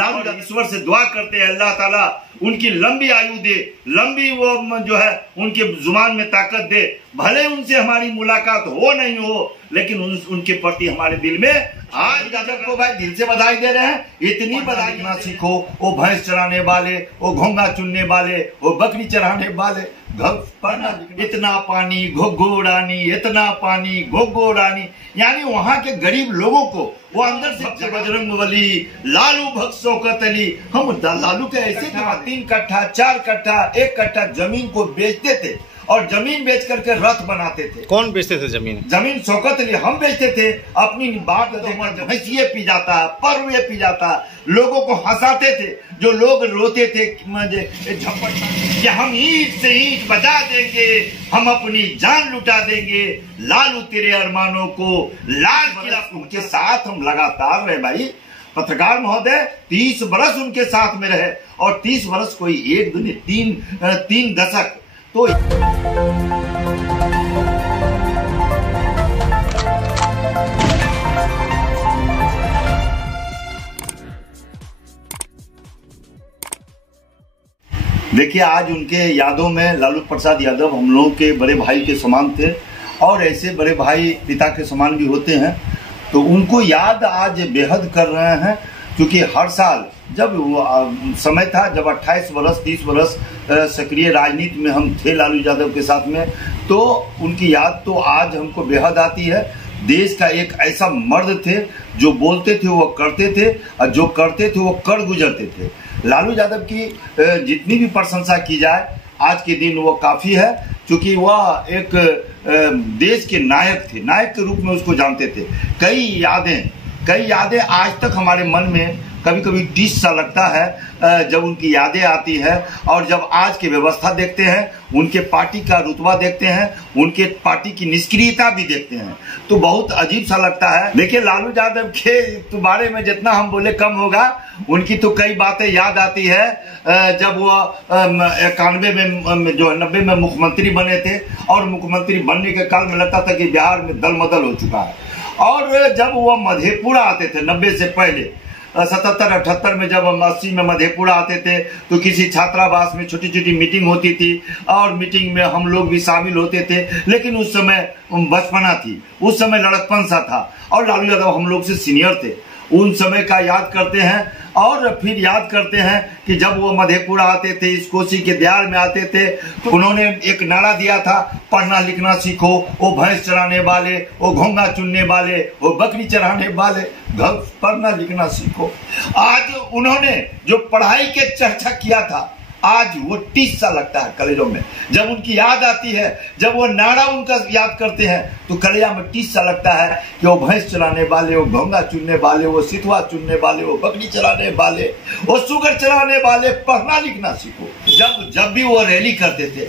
लालू ईश्वर से दुआ करते हैं अल्लाह ताला उनकी लंबी आयु दे, लंबी वो जो है उनके जुबान में ताकत दे। भले उनसे हमारी मुलाकात हो नहीं हो, लेकिन उनके प्रति हमारे दिल में आज यादव को भाई दिल से बधाई दे रहे हैं। इतनी बधाई ना सीखो, वो भैंस चराने वाले, वो घोंगा चुनने वाले, वो बकरी चराने वाले, इतना पानी घोघो रानी, इतना पानी घोघो रानी, यानी वहाँ के गरीब लोगों को वो अंदर से बजरंगबली, लालू भक्त शौकत अली, हम लालू के ऐसे 3 कट्ठा 4 कट्ठा 1 कट्ठा जमीन को बेचते थे और जमीन बेच करके रथ बनाते थे। कौन बेचते थे जमीन? जमीन शौकत अली हम बेचते थे। अपनी बात भैंसिए पी जाता, पर्व पी जाता, लोगों को हंसाते थे। जो लोग रोते थे झपट कि हम ईंट से ईंट बजा देंगे, हम अपनी जान लुटा देंगे, लालू तेरे अरमानों को लाल किला। उनके साथ हम लगातार रहे भाई। पत्रकार महोदय 30 बरस उनके साथ में रहे और 30 बरस कोई 1 2 3 दशक तो देखिए, आज उनके यादों में लालू प्रसाद यादव हम लोगों के बड़े भाई के समान थे और ऐसे बड़े भाई पिता के समान भी होते हैं। तो उनको याद आज बेहद कर रहे हैं, क्योंकि हर साल जब समय था, जब 28 बरस 30 बरस सक्रिय राजनीति में हम थे लालू यादव के साथ में, तो उनकी याद तो आज हमको बेहद आती है। देश का एक ऐसा मर्द थे, जो बोलते थे वो करते थे और जो करते थे वो कर गुजरते थे। लालू यादव की जितनी भी प्रशंसा की जाए आज के दिन वो काफ़ी है, क्योंकि वह एक देश के नायक थे, नायक के रूप में उसको जानते थे। कई यादें आज तक हमारे मन में कभी कभी टीस सा लगता है जब उनकी यादें आती है, और जब आज की व्यवस्था देखते हैं, उनके पार्टी का रुतबा देखते हैं, उनके पार्टी की निष्क्रियता भी देखते हैं, तो बहुत अजीब सा लगता है। देखिए, लालू यादव के बारे में जितना हम बोले कम होगा। उनकी तो कई बातें याद आती है जब वो 91 में जो 90 में मुख्यमंत्री बने थे और मुख्यमंत्री बनने के काल में लगता था कि बिहार में दलमदल हो चुका है। और जब वो मधेपुरा आते थे 90 से पहले, 77-78 में जब हम 80 में मधेपुरा आते थे, तो किसी छात्रावास में छोटी छोटी मीटिंग होती थी और मीटिंग में हम लोग भी शामिल होते थे। लेकिन उस समय बचपना थी, उस समय लड़कपन सा था और लालू यादव हम लोग से सीनियर थे। उन समय का याद करते हैं और फिर याद करते हैं कि जब वो मधेपुरा आते थे, इस कोसी के द्यार में आते थे, तो उन्होंने एक नारा दिया था, पढ़ना लिखना सीखो, वो भैंस चराने वाले, वो घोंगा चुनने वाले, वो बकरी चराने वाले, पढ़ना लिखना सीखो। आज उन्होंने जो पढ़ाई के चर्चा किया था, आज वो टीस सा लगता है कलेजों में। जब उनकी याद आती है, जब वो नारा उनका याद करते हैं, तो कलेजा में टीस सा लगता है कि वो भैंस चलाने वाले, वो घोंगा चुनने वाले, वो सितवा चुनने वाले, वो बकरी चलाने वाले, वो सुगर चलाने वाले, पढ़ना लिखना सीखो। जब भी वो रैली करते थे,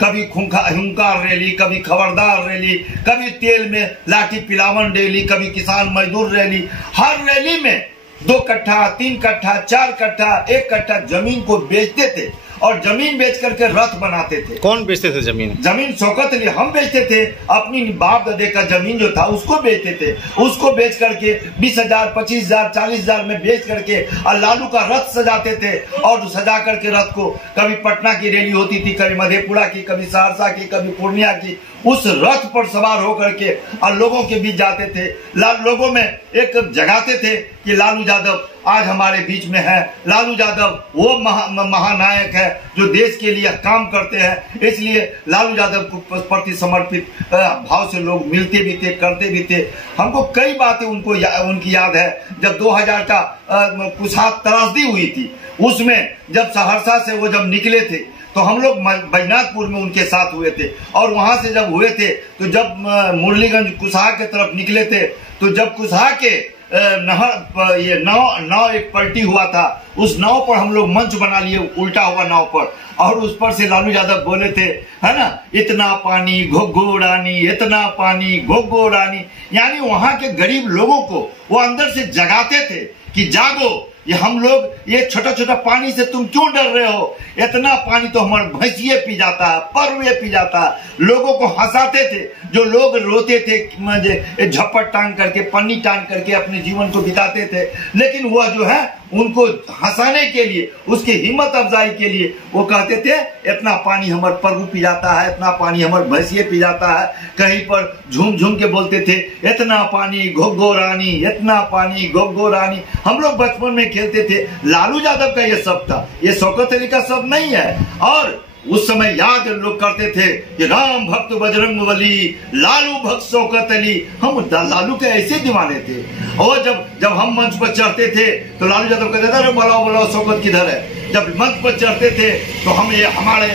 कभी हुंकार रैली, कभी खबरदार रैली, कभी तेल में लाठी पिलावन रैली, कभी किसान मजदूर रैली, हर रैली में 2 कट्ठा 3 कट्ठा 4 कट्ठा 1 कट्ठा जमीन को बेचते थे और जमीन बेच करके रथ बनाते थे। कौन बेचते थे जमीन? जमीन शौकत अली हम बेचते थे। अपनी बाप दादे का जमीन जो था उसको बेचते थे। उसको बेच करके 20,000 25,000 40,000 में बेच करके और लालू का रथ सजाते थे और सजा करके रथ को, कभी पटना की रैली होती थी, कभी मधेपुरा की, कभी सहरसा की, कभी पूर्णिया की, उस रथ पर सवार होकर के और लोगों के बीच जाते थे। लोगों में एक जगाते थे कि लालू यादव आज हमारे बीच में है, लालू यादव वो महानायक है जो देश के लिए काम करते हैं। इसलिए लालू यादव को प्रति समर्पित भाव से लोग मिलते भी थे, करते भी थे। हमको कई बातें उनकी याद है। जब 2000 का कुछ त्रासदी हुई थी, उसमें जब सहरसा से वो जब निकले थे, तो हम लोग बैजनाथपुर में उनके साथ हुए थे और वहां से जब हुए थे, तो जब मुरलीगंज कुशहा के तरफ निकले थे, तो जब कुशहा के ये नाव एक पलटी हुआ था, उस नाव पर हम लोग मंच बना लिए, उल्टा हुआ नाव पर, और उस पर से लालू यादव बोले थे, है ना, इतना पानी घोघो रानी, इतना पानी घोघो रानी, यानी वहां के गरीब लोगों को वो अंदर से जगाते थे कि जागो, ये हम लोग ये छोटा छोटा पानी से तुम क्यों डर रहे हो, इतना पानी तो हमारे भैंसिए पी जाता है, पर्वे पी जाता है। लोगों को हंसाते थे, जो लोग रोते थे झप्पड़ टांग करके, पन्नी टांग करके अपने जीवन को बिताते थे, लेकिन वह जो है उनको हंसाने के लिए, उसकी हिम्मत अफजाई के लिए वो कहते थे इतना पानी हमारे प्रभु पी जाता है, इतना पानी हमारे भैंसिए पी जाता है। कहीं पर झूम झूम के बोलते थे इतना पानी घोघो रानी, इतना पानी घोघो रानी। हम लोग बचपन में खेलते थे। लालू यादव का ये शब्द था, ये शौकत अली का शब्द नहीं है। और उस समय याद लोग करते थे कि राम भक्त बजरंग बली, लालू भक्त शौकत अली। हम लालू के ऐसे दीवाने थे। और जब हम मंच पर चढ़ते थे तो लालू यादव कहते थे अरे बुलाओ बुलाओ शौकत किधर है। जब मंच पर चढ़ते थे तो हम ये हमारे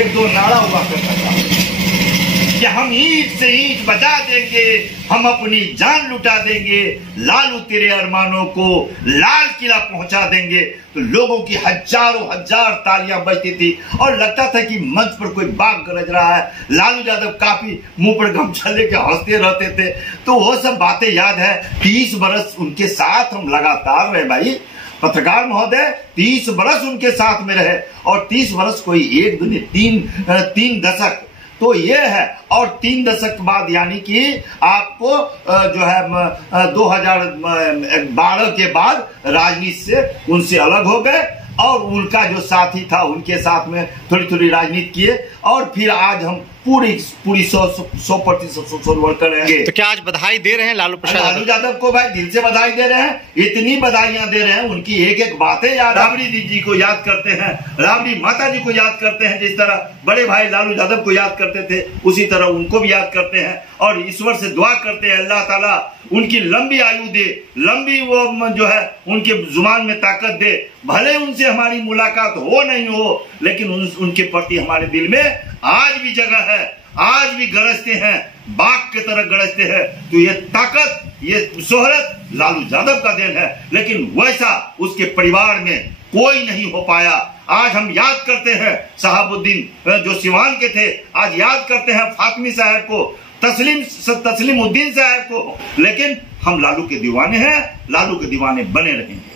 एक दो नारा हुआ करता था कि हम ईंट से ईंट बजा देंगे, हम अपनी जान लुटा देंगे, लालू तेरे अरमानों को लाल किला पहुंचा देंगे। तो लोगों की हजारों हजार तालियां बजती थी और लगता था कि मंच पर कोई बाघ गरज रहा है। लालू यादव काफी मुंह पर गमछा लेके हंसते रहते थे। तो वो सब बातें याद है। 30 बरस उनके साथ हम लगातार रहे भाई। पत्रकार महोदय 30 बरस उनके साथ में रहे। और 30 बरस कोई एक दिन, तीन दशक तो ये है। और 3 दशक बाद यानी कि आपको जो है 2012 के बाद राजनीति से उनसे अलग हो गए और उनका जो साथी था उनके साथ में थोड़ी थोड़ी राजनीति किए। और फिर आज हम पूरी 100% वर्कर रहेंगे। तो क्या आज बधाई दे रहे हैं लालू यादव को? भाई दिल से बधाई दे रहे हैं, इतनी बधाइयां दे रहे हैं। उनकी एक एक बातें याद, राबड़ी जी को याद करते हैं, राबड़ी माता जी को याद करते हैं। जिस तरह बड़े भाई लालू यादव को याद करते थे उसी तरह उनको भी याद करते हैं। और ईश्वर से दुआ करते हैं अल्लाह ताला उनकी लंबी आयु दे, लंबी वो जो है उनके जुबान में ताकत दे। भले उनसे हमारी मुलाकात हो नहीं हो, लेकिन उनके प्रति हमारे दिल में आज भी जगह है, आज भी गरजते हैं, बाघ की तरह गरजते हैं। तो ये ताकत, ये शोहरत लालू यादव का देन है। लेकिन वैसा उसके परिवार में कोई नहीं हो पाया। आज हम याद करते हैं शहाबुद्दीन जो सिवान के थे, आज याद करते हैं फातिमी साहब को, तस्लीमुद्दीन साहब को। लेकिन हम लालू के दीवाने हैं, लालू के दीवाने बने रहेंगे।